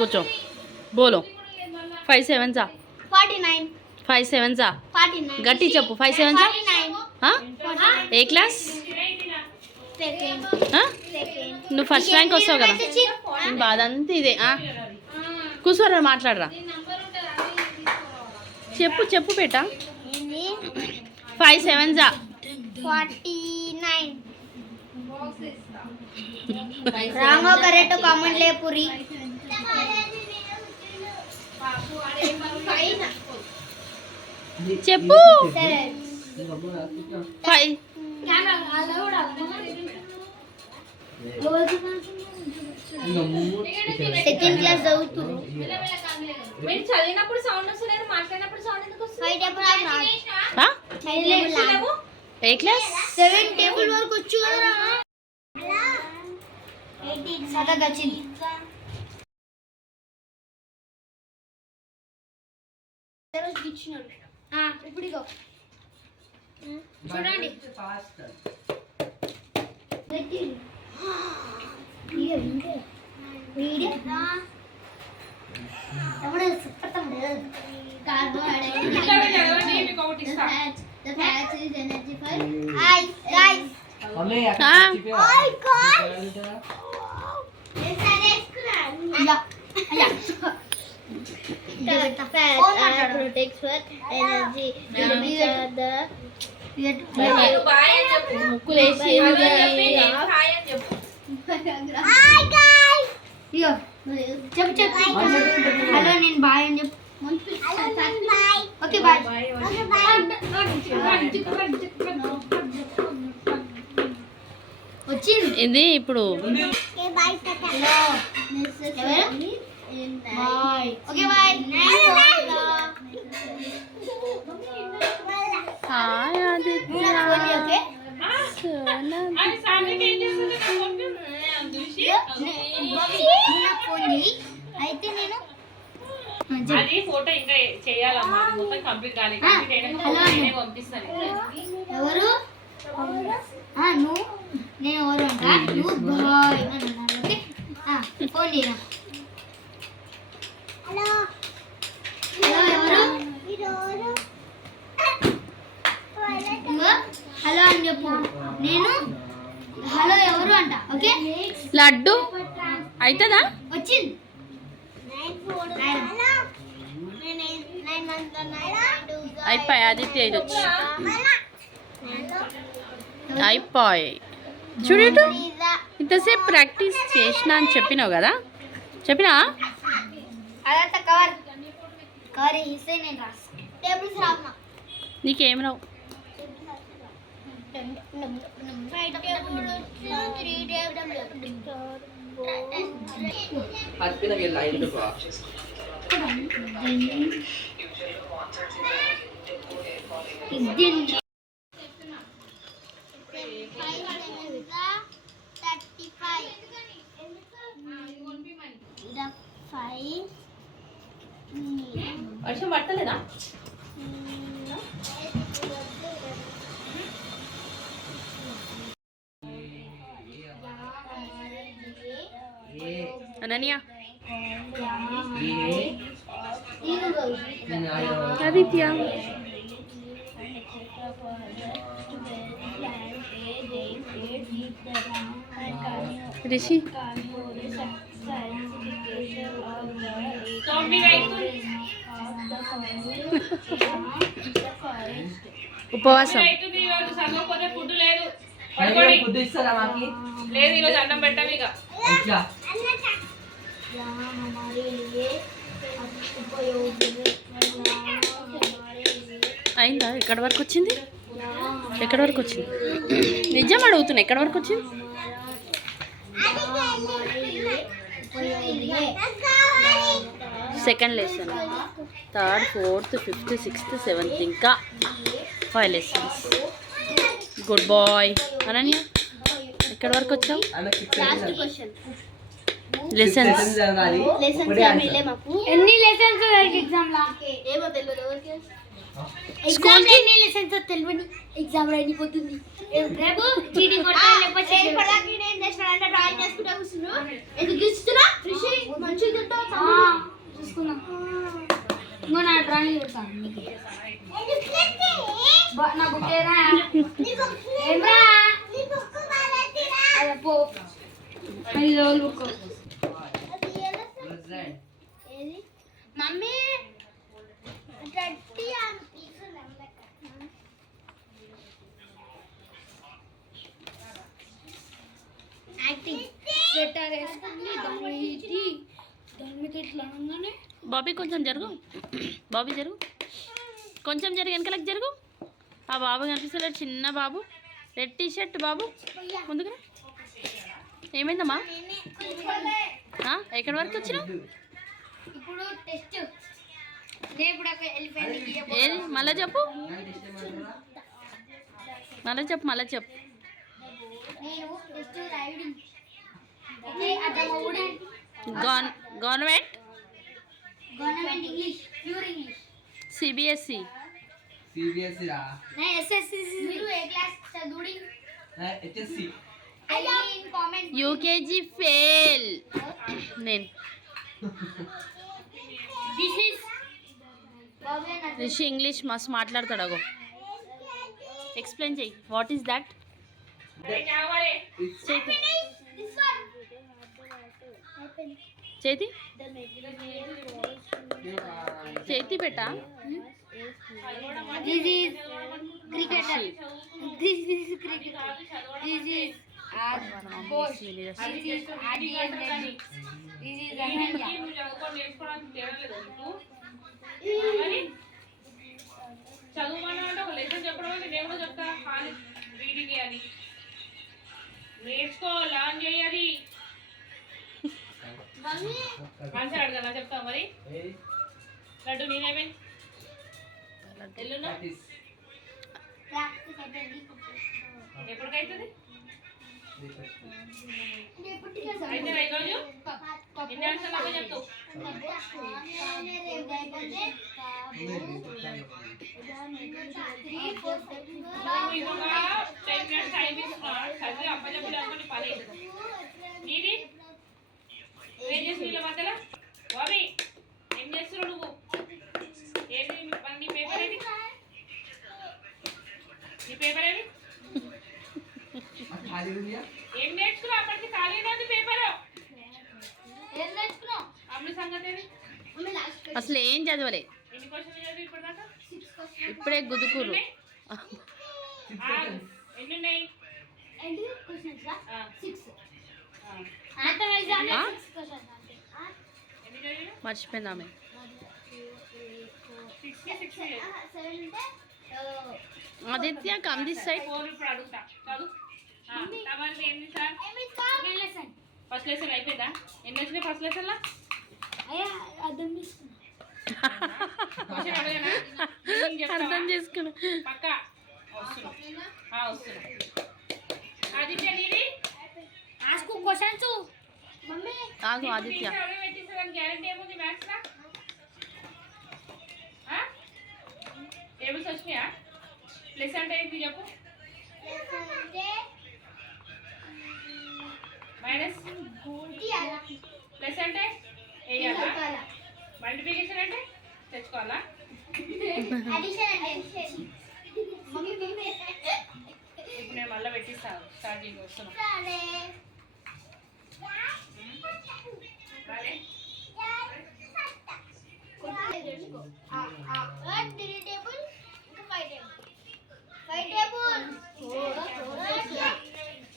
కూర్చో. బోలో 5 7s 49. 5 7s 49. గట్టి చెప్పు. 5 7s ఏ క్లాస్? Second. నువ్వు ఫస్ట్ ర్యాంక్ వస్తావు కదా. బాధ అంతా ఇదే. కూర్చోరా, మాట్లాడరా. చెప్పు చెప్పు బేట. 5 7s 49. రాంగో కరెక్ట్ కామెంట్ లే పూరి. చెప్పు. 5 సెకండ్ క్లాస్ చదువుతురు. మీరు చదివినప్పుడు సౌండ్ వస్తలేదు, మాట్లాడినప్పుడు సౌండ్ ఎందుకు వస్తుంది? ఏ క్లాస్? 7 టేబుల్ వరకు వచ్చు కదరా. 18 సగం వచ్చింది. ఇప్పుడు ఇగో చూడండి. Protects for energy. హలో నేను బాయ్ అని చెప్పు. Okay bye. వచ్చింది ఇది ఇప్పుడు. Okay bye. హాయ్ ఆదిత్య. అయితే నేను అది ఫోటో ఇంకా చేయాలమ్మా, మొత్తం కంప్లీట్ కాలేదు. కంప్లీట్ అయినాక పంపిస్తాను. ఎవరు? నువ్వు. నేను ఎవరు అంట? నువ్వు బాయ్ అని అన్నారు. ఓకే ఫోన్ చేయరా. హలో హలో ఎవరు? హలో అని చెప్పు. నేను హలో ఎవరు అంట. ఓకే లడ్డు అవుతుందా? వచ్చింది. అయిపోయి ఆదిత్య ఇది వచ్చి అయిపోయి. చూడు ఇంతసేపు ప్రాక్టీస్ చేసినా అని చెప్పినావు కదా. చెప్పినా అదంతా కవర్ కవర్ ఇస్తే నేను రాసు. టేబుల్స్ రావునా నీకేం రావు. వర్షం పడతలేదా? అనన్య ఆదిత్య రిషి ఉపవాసం లేదు ఈరోజు అన్నం పెట్టాము. ఇక అయిందా? ఎక్కడి వరకు వచ్చింది? ఎక్కడి వరకు వచ్చింది? నిజం అడుగుతున్నా, ఎక్కడి వరకు వచ్చింది? Second lesson, third, fourth, fifth, sixth, seventh, ఇంకా 5 లెసన్స్. Good bye. అనన్య ఎక్కడి వరకు వచ్చావు? లెసన్స్ ఎన్ని లెసన్స్ ఎగ్జామ్ లా ఏమో తెలియదు. స్కూల్ కి ఎన్ని లెసన్స్ తెలియని ఎగ్జామ్ అయిపోతుంది. రేపు చీటింగ్ కొడతా లేకపోతే పడాకి నేను చేస్తానంటే డ్రాయింగ్ చేసుకుంటా కూర్చున్నా. ఎందుకు ఇస్తున్నా రిషి మంచిగా తింటావు. నా బుక్కేనా ఏమ్రా అదే పో అయ్యో బుక్ మమ్మీ యాక్టింగ్ స్వెటర్ వేసుకుని దాని మీద ఇట్లా అనగానే బాబీ కొంచెం జరుగు, బాబీ జరుగు, కొంచెం జరుగు, వెనకలకు జరుగు. ఆ బాబు కనిపిస్తలేడు, చిన్న బాబు, రెడ్ టీ షర్ట్ బాబు, ముందుకు. ఏమైందమ్మా? ఎక్కడి వరకు వచ్చినావు? ఇప్పుడు టెస్ట్ ఏది మళ్ళా చెప్పు, మళ్ళా చెప్పు, మళ్ళా చెప్పు. నేను test riding government government English pure English CBSE రా నేను ఎస్ఎస్సి మీరు ఏ క్లాస్ చదువుడి HSC in comment UKG fail నేను. దిస్ ఇస్ బాబే నా రిషి ఇంగ్లీష్ మస్తు మాట్లాడతాడు. అగో ఎక్స్ప్లెయిన్ చెయ్యి, వాట్ ఈస్ దట్? చేతి దిస్ వన్ చేతి చేతి పెట్టా. This is cricketer this is cricket this is coach this is RDM Reddy this is Ananya చదువుమన్నా అంటే ఒక లెసన్ చెప్పడం అంటే నేను కూడా చెప్తా. ఖాళీ రీడింగ్ అని నేర్చుకో, లర్న్ చేయాలి. మమ్మీ ఆన్సర్ అడగనా? చెప్తా మరి. లడ్డు నేనేమే ఎల్లున్నా ప్రాక్టీస్ అయిపోయింది ఎప్పటికైతుంది? ఎప్పుడు అయితే ఈరోజు ఎన్ని ఆన్సర్లు అవ్వ చెప్తావు? నాకు ఇంకొక 10 minutes టైం ఇస్తున్నా. చదివి అప్పచెప్పుడు అనుకుని పని అవుతుంది. నీది ఏం చేసి వీళ్ళ మధ్యలో బాబీ ఏం చేస్తున్నావు నువ్వు? ఏది నీ పేపర్ ఏది? నీ పేపర్ ఏది? ఏం నేర్చుకున్నావు? అప్పటికి ఖాళీనే ఉంది పేపర్. ఏం నేర్చుకున్నావు అమ్మ సంగతి ఏది? అసలు ఏం చదవలే, ఎన్ని క్వశ్చన్లు చదివి ఇప్పటిదాకా? ఇప్పుడే గుదుకురు. ఎన్ని ఉన్నాయి? ఏంటి క్వశ్చన్స్ ఆ, 6 ఆ. అంటే ఎగ్జామ్ ఆ? 6 క్వశ్చన్స్ అంటే ఎన్ని చదివినా? మర్చిపోయింది ఆమె. 6 కి 6 లేదు. 7 ఉంటే ఆదిత్య కమ్ దిస్ సైడ్. 4 ఇప్పుడు అడుగుతా. చదువు. తమరిది ఏంది sir? Second lesson first lesson అయిపోయిందా? ఎన్ని వచ్చినాయి ఫస్ట్ లెసన్లో? అయ్యా అర్థం చేసుకున్నా క్వశ్చన్ అడగనా? నేను చెప్తావా? అర్థం చేసుకున్నా. పక్క వస్తున్నా. వస్తున్నా. ఆదిత్య నీది? ఆస్క్ క్వశ్చన్స్ మమ్మీ ఆగు ఆదిత్య. గ్యారంటీ ఏముంది మ్యాథ్స్ లా? టేబుల్స్ వచ్చినాయా? ప్లస్ అంటే ఏంటి చెప్పు? అంటే మైనస్. ప్లస్ అంటే వేయాలా? మల్టిప్లికేషన్ అంటే తెచ్చుకోవాలా? ఇప్పుడు నేను మళ్ళీ పెట్టిస్తాను. స్టార్టింగ్ వస్తున్నా. రాలే?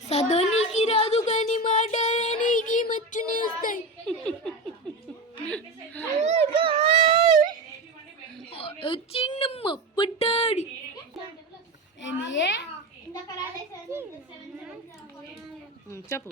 చదవనీకి రాదు కానీ మాట్లాడడానికి మచ్చునే వస్తాయి వచ్చిండమ్మ పట్టాడి చెప్పు.